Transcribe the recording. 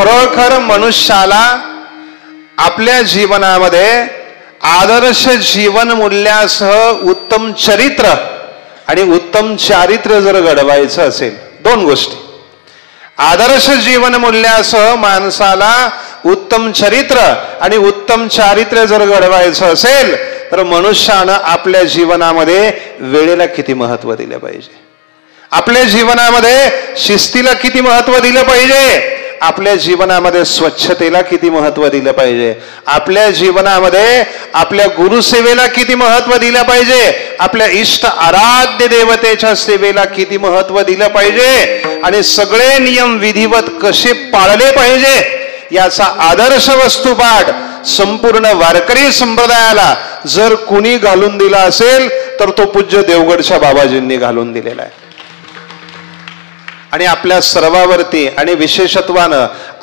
खरोखर मनुष्याला आपल्या जीवनामध्ये आदर्श जीवन मूल्यासह उत्तम चरित्र आणि उत्तम चारित्र्य जर घडवायचं असेल, दोन गोष्टी, आदर्श जीवन मूल्यासह माणसाला उत्तम चरित्र आणि उत्तम चारित्र्य जर घडवायचं असेल तर मनुष्यानं आपल्या जीवनामध्ये वेळेला किती महत्व दिले पाहिजे, आपल्या जीवनामध्ये शिस्तीला किती महत्व दिलं पाहिजे, आपल्या जीवनामध्ये स्वच्छतेला किती महत्व दिलं पाहिजे, आपल्या जीवनामध्ये आपल्या गुरुसेवेला किती महत्व दिलं पाहिजे, आपल्या इष्ट आराध्य देवतेच्या सेवेला किती महत्व दिलं पाहिजे आणि सगळे नियम विधिवत कसे पाळले पाहिजे याचा आदर्श वस्तुपाठ संपूर्ण वारकरी संप्रदायाला जर कुणी घालून दिला असेल तर तो पूज्य देवगडच्या बाबाजींनी घालून दिलेला आहे. आणि आपल्या सर्वावरती आणि विशेषत्वानं